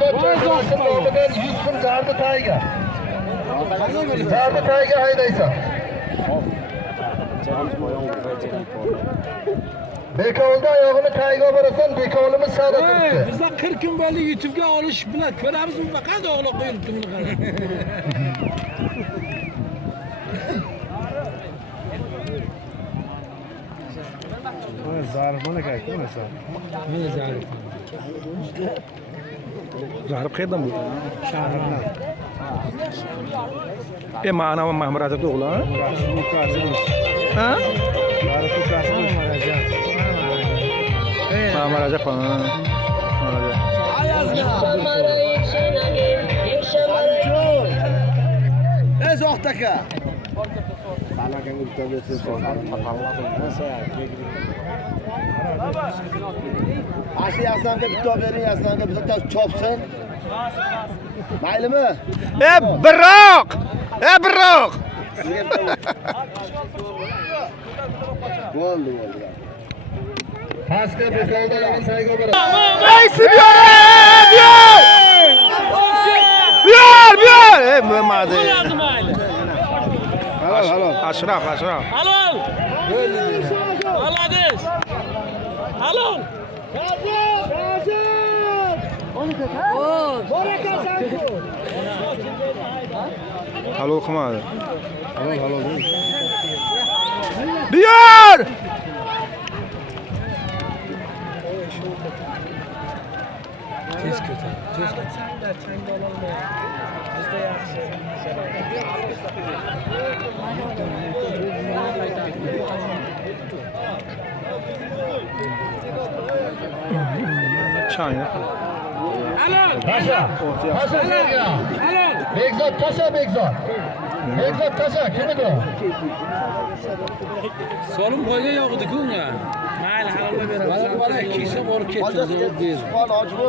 Bekzod Chayqalashning nomidan 100 so'm zarbi tayiga. Zarbi tayiga haydaysan. Bekovda oyog'ini tayiga berasan, bekovimiz savdo turibdi. Bizda 40 kun bo'ldi YouTube'ga olish bilan ko'ramiz bu qanday o'g'loq qo'yilibdi buni qarang. Zarif mana qayerda mana Zarif. Zarif qayerdan bu? Shahardan. Mana Mahmurazov o'g'li, ha? Ha? Zarif ukasi. Mahmurazov, ha. Zoht aka. Aşı Aslan'da bitta bering, Aslan'da bitta chopsin. Maylimi? Biroq! Biroq! Bo'ldi. Pastga bekovda oyog'ini tayiga berasan. Ey Sibiyor! Biyor! Bo'lmadi. Halol. Ashraf. Halol. Haladiz. Halol. Halol qilmadi. Halol. Biyor! Tez ko'tar. Changda ololmayapti. Bizda yaxshi. Changda. Halol. Tasha senga. Halol. Bekzod tasha Bekzod. Bekzod tasha kimidi? So'lim qo'ygan yo'q edi-ku unga. Mayli halolga beramiz. Mana kiysa borib ketdi. Hozir suhbat ochib